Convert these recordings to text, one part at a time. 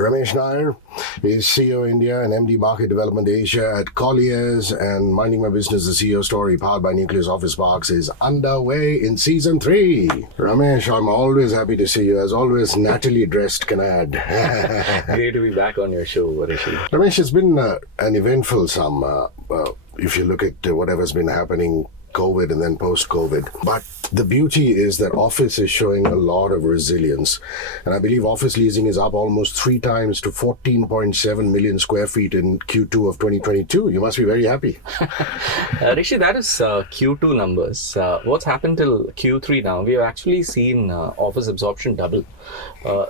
Ramesh Nair is CEO India and MD Market Development Asia at Colliers, and Minding My Business, the CEO story powered by Nucleus Office Parks is underway in season 3. Ramesh, I'm always happy to see you. As always, nattily dressed, can add. Great to be back on your show, Hrishi. Ramesh, it's been an eventful summer. If you look at whatever's been happening, COVID and then post-COVID. But the beauty is that office is showing a lot of resilience. And I believe office leasing is up almost 3 times to 14.7 million square feet in Q2 of 2022. You must be very happy. Hrishi, that is Q2 numbers. What's happened till Q3 now? We have actually seen office absorption double.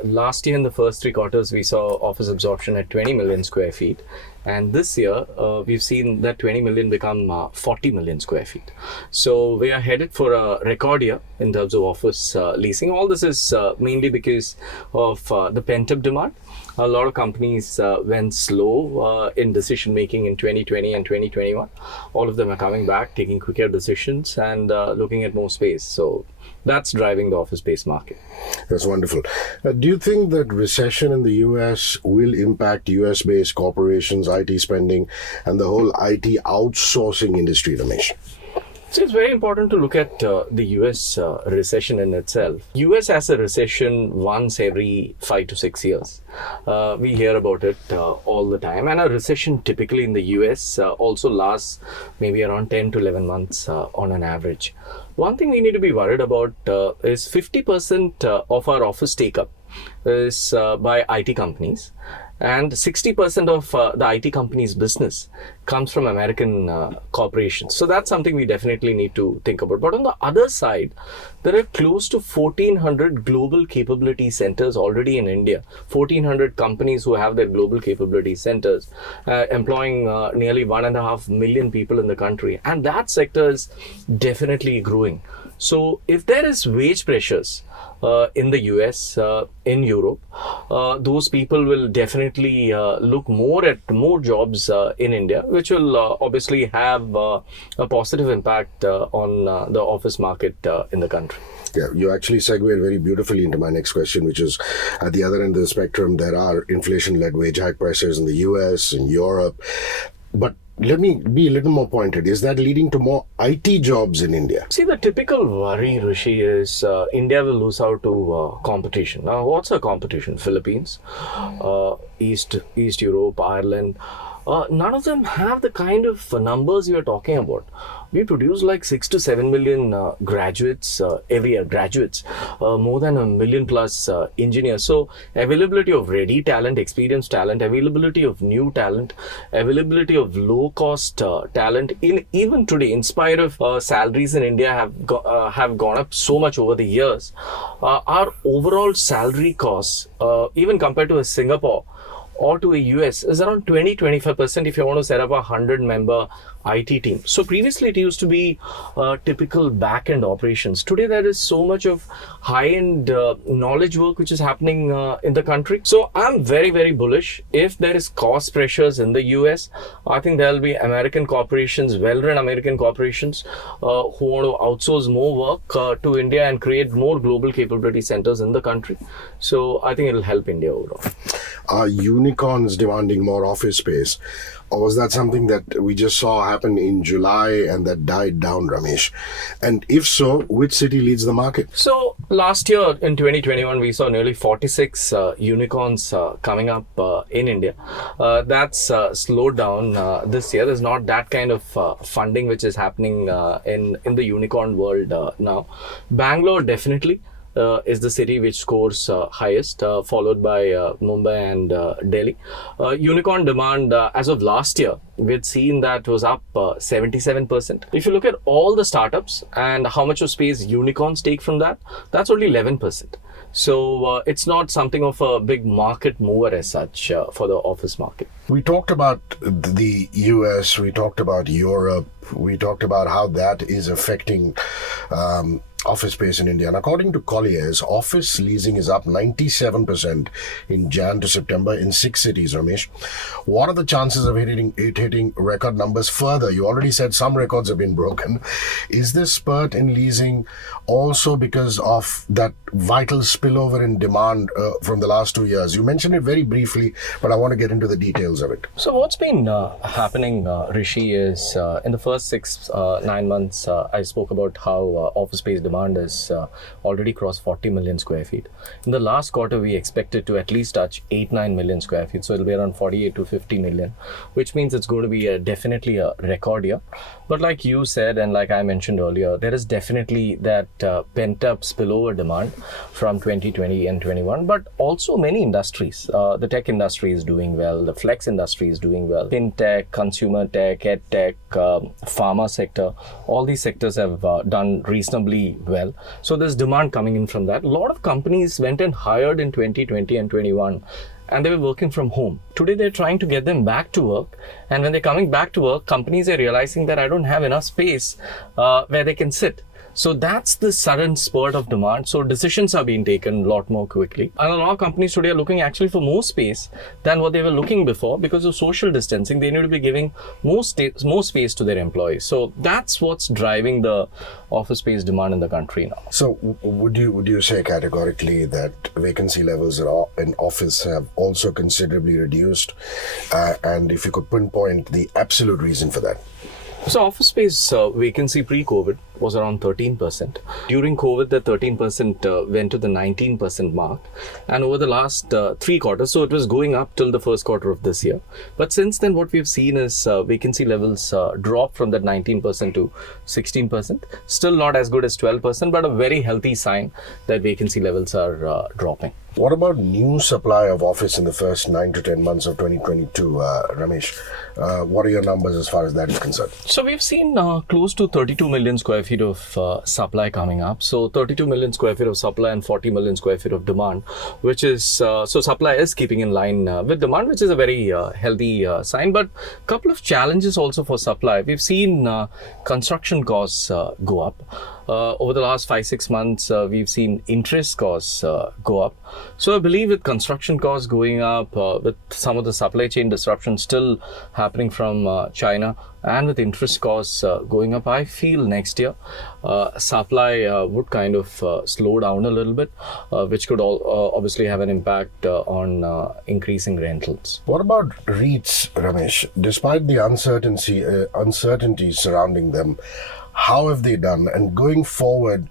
Last year in the first 3 quarters, we saw office absorption at 20 million square feet. And this year, we've seen that 20 million become 40 million square feet. So we are headed for a record year in terms of office leasing. All this is mainly because of the pent-up demand. A lot of companies went slow in decision making in 2020 and 2021. All of them are coming back, taking quicker decisions and looking at more space. So that's driving the office space market. That's wonderful. Do you think that recession in the US will impact US-based corporations, IT spending, and the whole IT outsourcing industry, Ramesh? So it's very important to look at the US recession in itself. US has a recession once every 5 to 6 years. We hear about it all the time. And a recession typically in the US also lasts maybe around 10 to 11 months on an average. One thing we need to be worried about is 50% of our office take-up is by IT companies. And 60% of the IT company's business comes from American corporations. So that's something we definitely need to think about. But on the other side, there are close to 1,400 global capability centers already in India. 1,400 companies who have their global capability centers, employing nearly 1.5 million people in the country. And that sector is definitely growing. So if there is wage pressures in the US, in Europe, those people will definitely look more at more jobs in India, which will obviously have a positive impact on the office market in the country. Yeah, you actually segued very beautifully into my next question, which is at the other end of the spectrum, there are inflation-led wage hike pressures in the US and Europe. But let me be a little more pointed. Is that leading to more IT jobs in India? See, the typical worry, Hrishi, is India will lose out to competition. Now, what's our competition? Philippines, East Europe, Ireland. None of them have the kind of numbers you're talking about. We produce like 6 to 7 million graduates every year, more than 1 million plus engineers. So availability of ready talent, experienced talent, availability of new talent, availability of low cost talent. Even today, in spite of salaries in India have gone up so much over the years, our overall salary costs, even compared to a Singapore or to a US, is around 20-25% if you want to set up a 100-member IT team. So previously it used to be typical back-end operations. Today there is so much of high-end knowledge work which is happening in the country. So I'm very, very bullish. If there is cost pressures in the US, I think there will be American corporations, well-run American corporations who want to outsource more work to India and create more global capability centers in the country. So I think it will help India overall. Are unicorns demanding more office space? Or was that something that we just saw happen in July and that died down, Ramesh? And if so, which city leads the market? So last year in 2021, we saw nearly 46 unicorns coming up in India. That's slowed down this year. There's not that kind of funding which is happening in the unicorn world now. Bangalore definitely is the city which scores highest, followed by Mumbai and Delhi. Unicorn demand as of last year, we had seen that was up 77%. If you look at all the startups and how much of space unicorns take from that, that's only 11%. So it's not something of a big market mover as such for the office market. We talked about the US, we talked about Europe, we talked about how that is affecting office space in India. And according to Colliers, office leasing is up 97% in Jan to September in 6 cities, Ramesh. What are the chances of hitting record numbers further? You already said some records have been broken. Is this spurt in leasing also because of that vital spillover in demand from the last 2 years? You mentioned it very briefly, but I want to get into the details of it. So what's been happening, Hrishi, is in the first 9 months, I spoke about how office space demand has already crossed 40 million square feet. In the last quarter, we expected to at least touch 8-9 million square feet. So it'll be around 48 to 50 million, which means it's going to be definitely a record year. But like you said, and like I mentioned earlier, there is definitely that pent-up spillover demand from 2020 and 21, but also many industries. The tech industry is doing well, the flex industry is doing well, fintech, consumer tech, ed tech, pharma sector, all these sectors have done reasonably well. So there's demand coming in from that. A lot of companies went and hired in 2020 and 21, and they were working from home. Today, they're trying to get them back to work. And when they're coming back to work, companies are realizing that I don't have enough space where they can sit. So that's the sudden spurt of demand. So decisions are being taken a lot more quickly. And a lot of companies today are looking actually for more space than what they were looking before because of social distancing. They need to be giving more space to their employees. So that's what's driving the office space demand in the country now. So would you say categorically that vacancy levels in office have also considerably reduced? And if you could pinpoint the absolute reason for that? So office space vacancy pre-COVID was around 13%. During COVID, the 13% went to the 19% mark. And over the last 3 quarters, so it was going up till the first quarter of this year. But since then, what we've seen is vacancy levels drop from that 19% to 16%. Still not as good as 12%, but a very healthy sign that vacancy levels are dropping. What about new supply of office in the first 9 to 10 months of 2022, Ramesh? What are your numbers as far as that is concerned? So we've seen close to 32 million square feet of supply coming up. So 32 million square feet of supply and 40 million square feet of demand, which is, so supply is keeping in line with demand, which is a very healthy sign. But a couple of challenges also for supply. We've seen construction costs go up. Over the last 5-6 months, we've seen interest costs go up. So I believe with construction costs going up, with some of the supply chain disruptions still happening from China, and with interest costs going up, I feel next year supply would kind of slow down a little bit, which could obviously have an impact on increasing rentals. What about REITs, Ramesh? Despite the uncertainty surrounding them, how have they done? And going forward,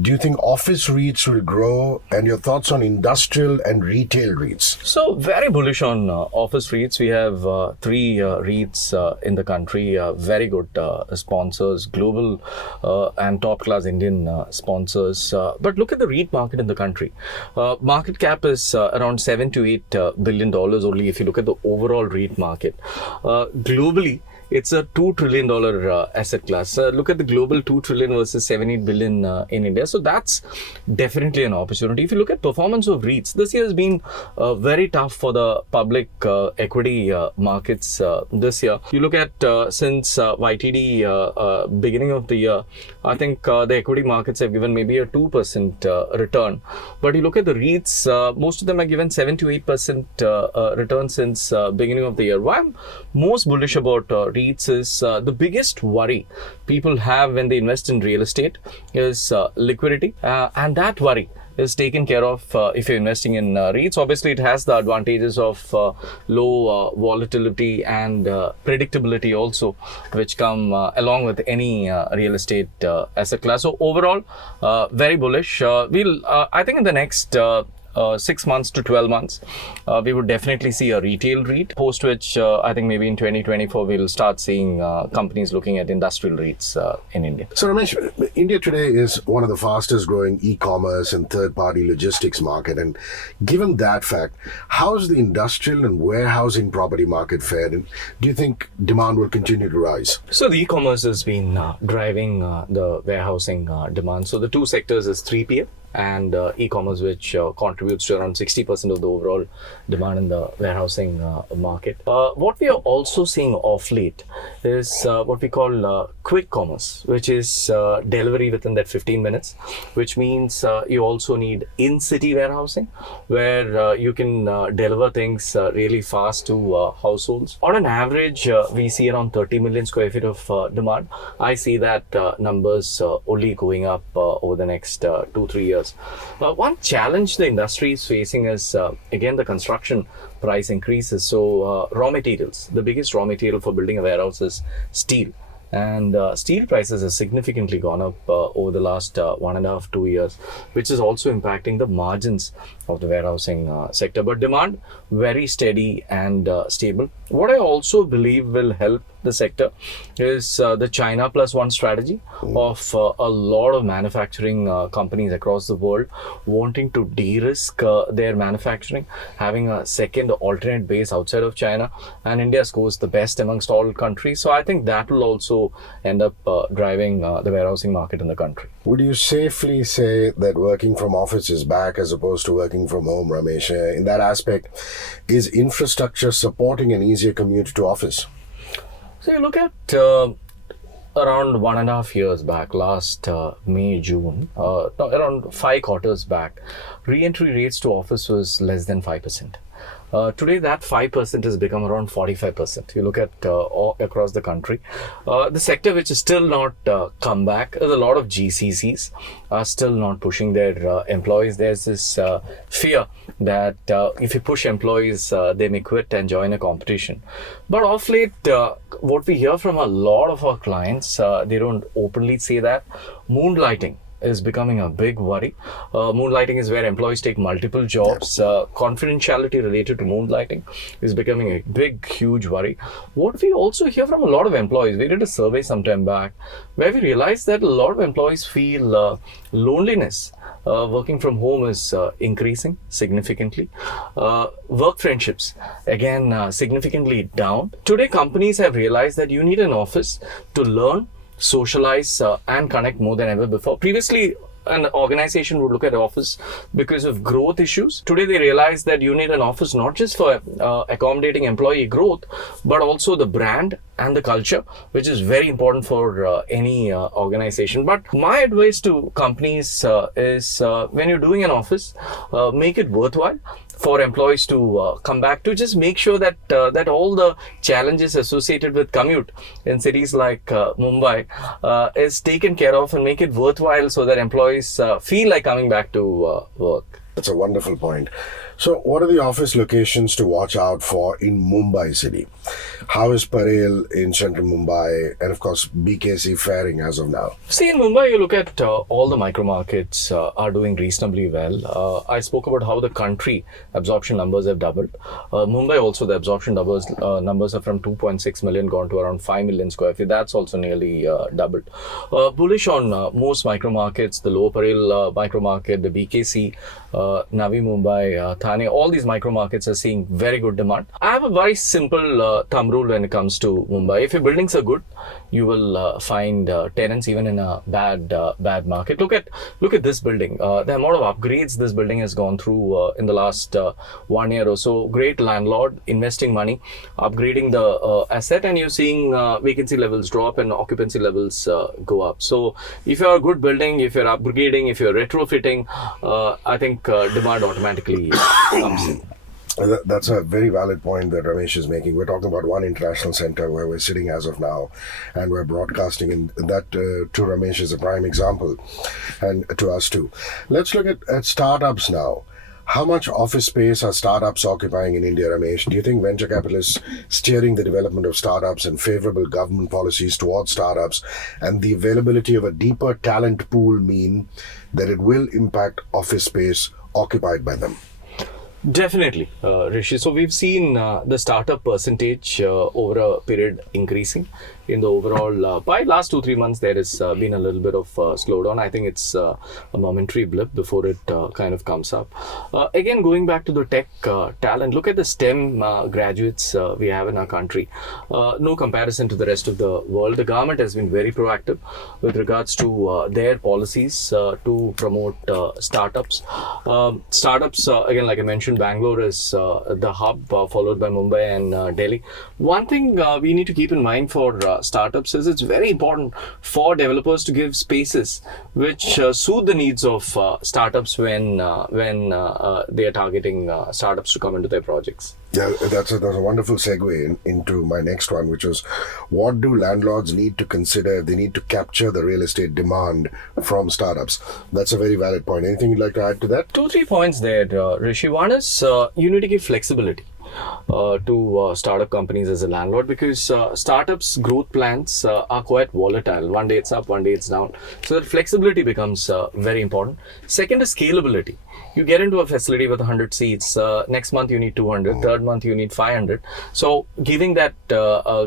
do you think office REITs will grow? And your thoughts on industrial and retail REITs? So very bullish on office REITs. We have 3 REITs in the country, very good sponsors, global and top-class Indian sponsors. But look at the REIT market in the country. Market cap is around $7 to $8 billion only if you look at the overall REIT market. Globally, it's a $2 trillion asset class. Look at the global $2 trillion versus $7-8 billion in India. So that's definitely an opportunity. If you look at performance of REITs, this year has been very tough for the public equity markets this year. You look at since YTD beginning of the year, I think the equity markets have given maybe a 2% return. But you look at the REITs, most of them have given 7 to 8% return since beginning of the year. Why I'm most bullish about REITs is the biggest worry people have when they invest in real estate is liquidity, and that worry is taken care of if you're investing in REITs. Obviously, it has the advantages of low volatility and predictability also, which come along with any real estate asset class. So overall, very bullish. I think in the next 6 months to 12 months, we would definitely see a retail REIT, post which I think maybe in 2024 we'll start seeing companies looking at industrial REITs in India. So Ramesh, India today is one of the fastest growing e-commerce and third-party logistics market. And given that fact, how's the industrial and warehousing property market fared? And do you think demand will continue to rise? So the e-commerce has been driving the warehousing demand. So the 2 sectors is 3PL and e-commerce, which contributes to around 60% of the overall demand in the warehousing market. What we are also seeing off late is what we call quick commerce, which is delivery within that 15 minutes, which means you also need in-city warehousing, where you can deliver things really fast to households. On an average, we see around 30 million square feet of demand. I see that numbers only going up over the next 2-3 years. One challenge the industry is facing is again the construction price increases. So raw materials, the biggest raw material for building a warehouse is steel. And steel prices have significantly gone up over the last 1.5-2 years, which is also impacting the margins of the warehousing sector. But demand very steady and stable. What I also believe will help the sector is the China plus one strategy of a lot of manufacturing companies across the world wanting to de-risk their manufacturing, having a second alternate base outside of China, and India scores the best amongst all countries. So I think that will also end up driving the warehousing market in the country. Would you safely say that working from office is back as opposed to working from home, Ramesh? In that aspect, is infrastructure supporting an easier commute to office? So you look at around 1.5 years back, last May, June, around 5 quarters back, reentry rates to office was less than 5%. Today, that 5% has become around 45%. You look at all across the country. The sector which is still not come back, is a lot of GCCs are still not pushing their employees. There's this fear that if you push employees, they may quit and join a competition. But of late, what we hear from a lot of our clients, they don't openly say that, moonlighting is becoming a big worry. Moonlighting is where employees take multiple jobs. Confidentiality related to moonlighting is becoming a big, huge worry. What we also hear from a lot of employees, we did a survey some time back where we realized that a lot of employees feel loneliness. Working from home is increasing significantly. Work friendships, again, significantly down. Today, companies have realized that you need an office to learn, socialize and connect more than ever before. Previously, an organization would look at office because of growth issues. Today, they realize that you need an office not just for accommodating employee growth, but also the brand and the culture, which is very important for any organization. But my advice to companies is when you're doing an office, make it worthwhile for employees to come back to. Just make sure that that all the challenges associated with commute in cities like Mumbai is taken care of, and make it worthwhile so that employees feel like coming back to work. That's a wonderful point. So, what are the office locations to watch out for in Mumbai city? How is Parel in central Mumbai, and of course BKC faring as of now? See, in Mumbai, you look at all the micro markets are doing reasonably well. I spoke about how the country absorption numbers have doubled. Mumbai also, the absorption numbers are from 2.6 million gone to around 5 million square feet. That's also nearly doubled. Bullish on most micro markets, the Lower Parel micro market, the BKC, Navi Mumbai, Thane, all these micro markets are seeing very good demand. I have a very simple thumb rule when it comes to Mumbai. If your buildings are good, you will find tenants even in a bad market. Look at this building. The amount of upgrades this building has gone through in the last 1 year or so. Great landlord investing money, upgrading the asset, and you're seeing vacancy levels drop and occupancy levels go up. So if you're a good building, if you're upgrading, if you're retrofitting, I think demand automatically comes in. That's a very valid point that Ramesh is making. We're talking about one international center where we're sitting as of now, and we're broadcasting, and that to Ramesh is a prime example, and to us too. Let's look at startups now. How much office space are startups occupying in India, Ramesh? Do you think venture capitalists steering the development of startups and favorable government policies towards startups and the availability of a deeper talent pool mean that it will impact office space occupied by them? Definitely, Hrishi. So we've seen the startup percentage over a period increasing. in the overall by last 2-3 months there has been a little bit of slowdown. I think it's a momentary blip before it kind of comes up. Again, going back to the tech talent, look at the STEM graduates we have in our country. No comparison to the rest of the world. The government has been very proactive with regards to their policies to promote startups. Startups, again, like I mentioned, Bangalore is the hub, followed by Mumbai and Delhi. One thing we need to keep in mind for startups is it's very important for developers to give spaces which suit the needs of startups when they are targeting startups to come into their projects. Yeah, that's a wonderful segue into my next one, which is what do landlords need to consider if they need to capture the real estate demand from startups? That's a very valid point. Anything you'd like to add to that? 2-3 points there, Hrishi. One is you need to give flexibility to startup companies as a landlord, because startups' growth plans are quite volatile. One day it's up, one day it's down. So that flexibility becomes very important. Second is scalability. You get into a facility with 100 seats. Next month you need 200. Third month you need 500. So giving that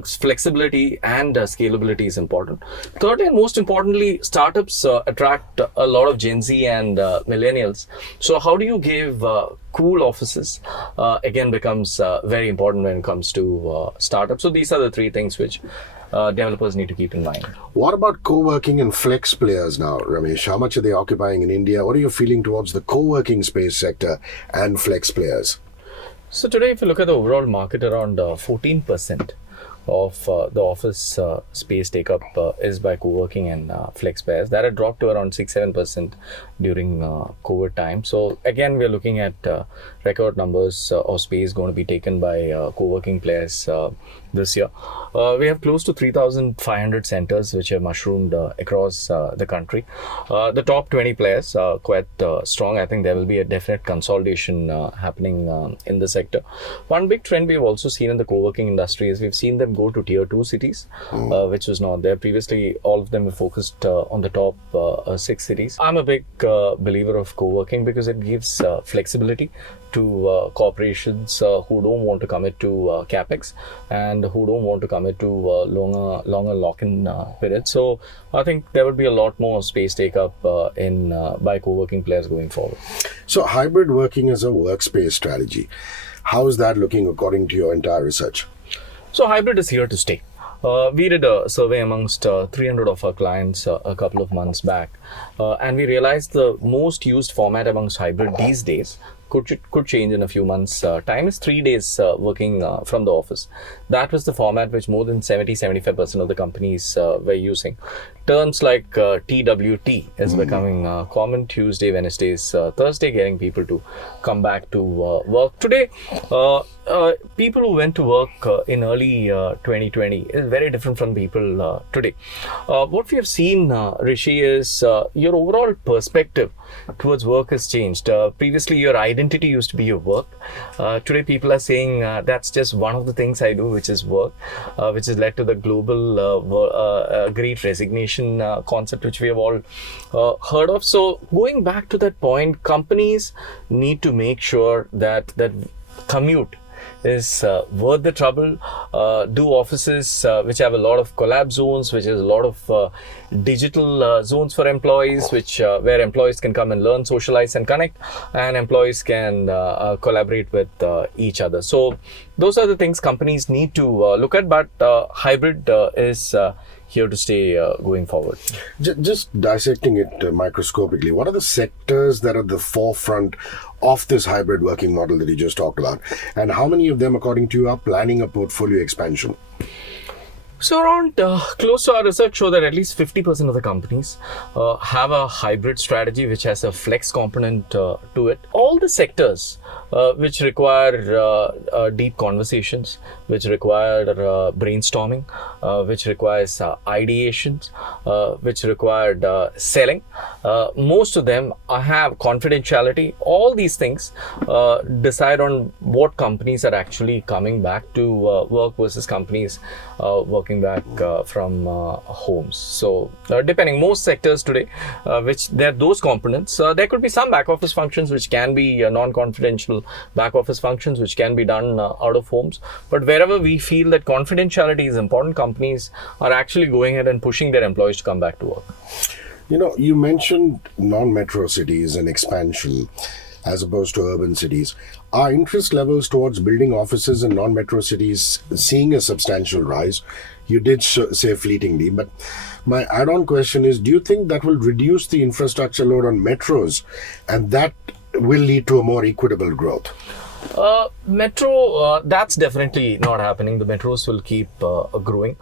flexibility and scalability is important. Thirdly, and most importantly, startups attract a lot of Gen Z and millennials. So how do you give cool offices? Again, becomes very important when it comes to startups. So these are the three things which developers need to keep in mind. What about co-working and flex players now, Ramesh? How much are they occupying in India? What are you feeling towards the co-working space sector and flex players? So today, if you look at the overall market, around 14% of the office space take-up is by co-working and flex players. That had dropped to around 6-7% during COVID time. So again, we're looking at record numbers of space going to be taken by co-working players this year. We have close to 3,500 centers which have mushroomed across the country. The top 20 players are quite strong. I think there will be a definite consolidation happening in the sector. One big trend we've also seen in the co-working industry is we've seen them go to tier 2 cities, which was not there. Previously, all of them were focused on the top 6 cities. I'm a big believer of co-working because it gives flexibility to corporations who don't want to commit to capex and who don't want to commit to longer lock-in periods. So I think there will be a lot more space take up by co-working players going forward. So hybrid working as a workspace strategy, how is that looking according to your entire research? So hybrid is here to stay. We did a survey amongst 300 of our clients a couple of months back, and we realized the most used format amongst hybrid these days could change in a few months' time is 3 days working from the office. That was the format which more than 70-75% of the companies were using. Terms like TWT is becoming common: Tuesday, Wednesdays, Thursday, getting people to come back to work. Today, people who went to work in early 2020 is very different from people today. What we have seen, Hrishi, is your overall perspective towards work has changed. Previously, your identity used to be your work. Today, people are saying that's just one of the things I do, which is work, which has led to the global great resignation concept, which we have all heard of. So going back to that point, companies need to make sure that commute is worth the trouble. Do offices which have a lot of collab zones, which has a lot of digital zones for employees, which where employees can come and learn, socialize and connect, and employees can collaborate with each other. So those are the things companies need to look at, but hybrid is here to stay going forward. Just dissecting it microscopically, what are the sectors that are at the forefront of this hybrid working model that you just talked about? And how many of them, according to you, are planning a portfolio expansion? So around close to our research show that at least 50% of the companies have a hybrid strategy which has a flex component to it. All the sectors which require deep conversations, which require brainstorming, which requires ideations, which required selling. Most of them have confidentiality. All these things decide on what companies are actually coming back to work versus companies working working back from homes. So depending, most sectors today, which there are those components, there could be some back office functions which can be non-confidential back office functions which can be done out of homes. But wherever we feel that confidentiality is important, companies are actually going ahead and pushing their employees to come back to work. You mentioned non-metro cities and expansion as opposed to urban cities. Are interest levels towards building offices in non-metro cities seeing a substantial rise? You did say fleetingly, but my add-on question is, do you think that will reduce the infrastructure load on metros and that will lead to a more equitable growth? Metro, that's definitely not happening. The metros will keep growing.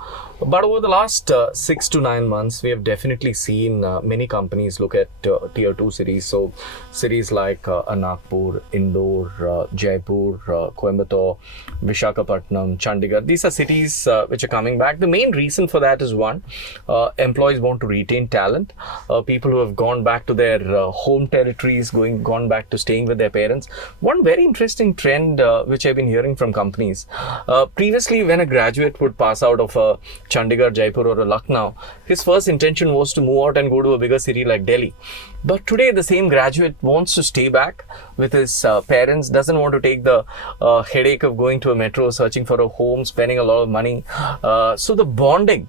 But over the last 6 to 9 months, we have definitely seen many companies look at tier 2 cities. So cities like Nagpur, Indore, Jaipur, Coimbatore, Visakhapatnam, Chandigarh. These are cities which are coming back. The main reason for that is one, employees want to retain talent. People who have gone back to their home territories, gone back to staying with their parents. One very interesting trend which I've been hearing from companies. Previously, when a graduate would pass out of a Chandigarh, Jaipur or a Lucknow, his first intention was to move out and go to a bigger city like Delhi. But today, the same graduate wants to stay back with his parents, doesn't want to take the headache of going to a metro, searching for a home, spending a lot of money. So the bonding,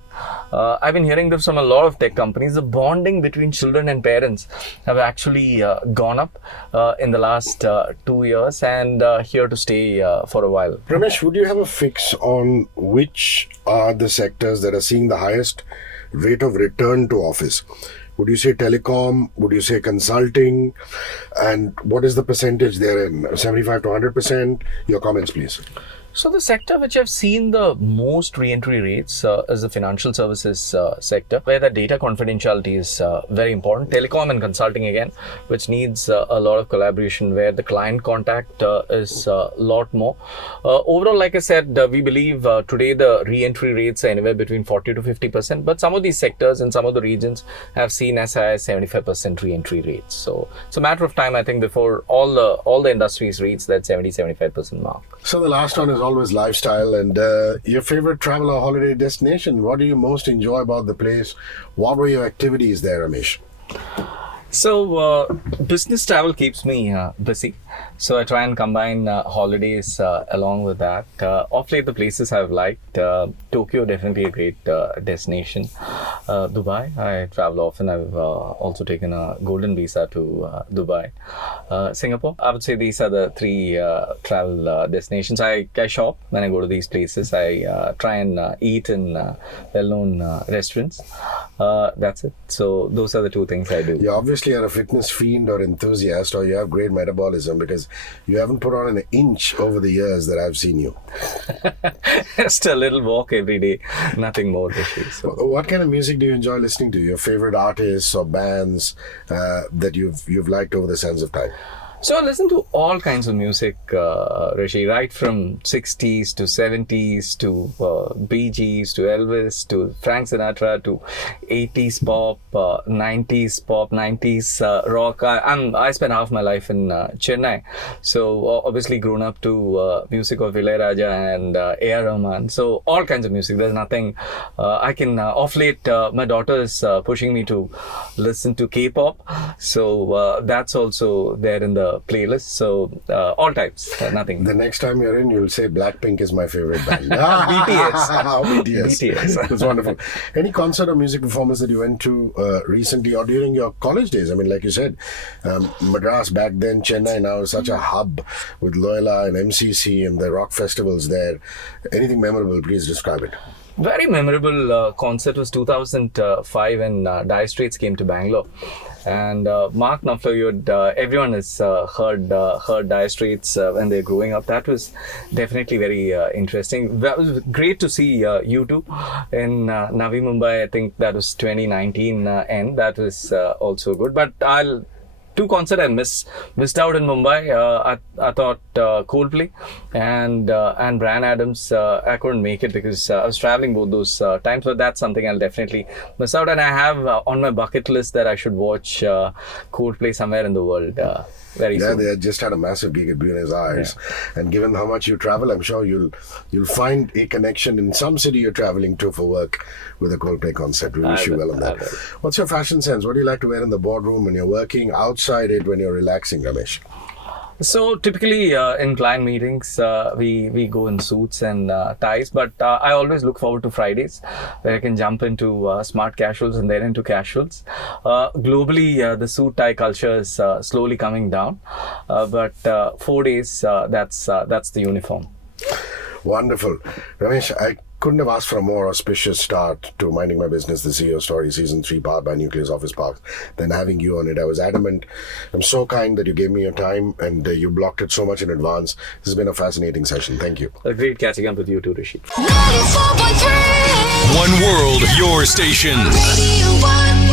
I've been hearing this from a lot of tech companies, the bonding between children and parents have actually gone up in the last 2 years and here to stay for a while. Ramesh, would you have a fix on which are the sectors that are seeing the highest rate of return to office? Would you say telecom? Would you say consulting? And what is the percentage there in? 75 to 100%? Your comments, please. So the sector which have seen the most reentry rates is the financial services sector, where the data confidentiality is very important. Telecom and consulting again, which needs a lot of collaboration, where the client contact is a lot more. Overall, like I said, we believe today the reentry rates are anywhere between 40 to 50%, but some of these sectors in some of the regions have seen as high as 75% reentry rates. So it's a matter of time, I think, before all the industries reach that 70-75% mark. So the last one is always lifestyle, and your favorite travel or holiday destination. What do you most enjoy about the place? What were your activities there, Ramesh? So business travel keeps me busy. So I try and combine holidays along with that. Of late, the places I've liked, Tokyo, definitely a great destination. Dubai, I travel often. I've also taken a golden visa to Dubai. Singapore, I would say these are the three travel destinations. I shop when I go to these places. I try and eat in well-known restaurants. That's it. So those are the two things I do. You obviously are a fitness fiend or enthusiast, or you have great metabolism, because you haven't put on an inch over the years that I've seen you. Just a little walk every day, nothing more. So. What kind of music do you enjoy listening to? Your favorite artists or bands that you've liked over the sands of time? So I listen to all kinds of music, Hrishi, right from 60s to 70s to Bee Gees to Elvis to Frank Sinatra to 80s pop, 90s pop, 90s rock. I spent half my life in Chennai, so obviously grown up to music of Ilayaraja and A.R. Rahman. So all kinds of music. There's nothing I can. Off late, my daughter is pushing me to listen to K-pop, so that's also there in the playlist. So all types, nothing. The next time you're in, you'll say Blackpink is my favorite band. BTS. It's wonderful. Any concert or music performance that you went to recently or during your college days? I mean, like you said, Madras back then, Chennai now is such a hub with Loyola and MCC and the rock festivals there. Anything memorable, please describe it. Very memorable concert was 2005 when Dire Straits came to Bangalore. And Mark Knopfler, everyone has heard Dire Straits when they're growing up. That was definitely very interesting. That was great to see you two in Navi Mumbai. I think that was 2019 end. That was also good. But I'll two concerts I missed out in Mumbai. I thought Coldplay and Bryan Adams. I couldn't make it because I was traveling both those times. But that's something I'll definitely miss out. And I have on my bucket list that I should watch Coldplay somewhere in the world. Very soon. They just had a massive gig at Buenos Aires, and given how much you travel, I'm sure you'll find a connection in some city you're traveling to for work with a Coldplay concert. We wish you well on that. What's your fashion sense? What do you like to wear in the boardroom when you're working, outside it when you're relaxing, Ramesh? So typically in client meetings, we go in suits and ties, but I always look forward to Fridays where I can jump into smart casuals and then into casuals. Globally, the suit tie culture is slowly coming down, but 4 days, that's the uniform. Wonderful. Ramesh, I couldn't have asked for a more auspicious start to Minding My Business, the CEO Story, Season 3, powered by Nucleus Office Parks, than having you on it. I was adamant. I'm so kind that you gave me your time and you blocked it so much in advance. This has been a fascinating session. Thank you. A great catching up with you too, Hrishi. 94.3 One world, your station. Radio 1.